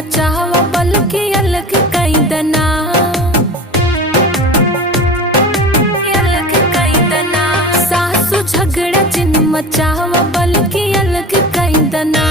मचावा बल्कि अलग कई दना, अलग कई दना। सासु झगड़ा जिन मचावा बल्कि अलग कई दना।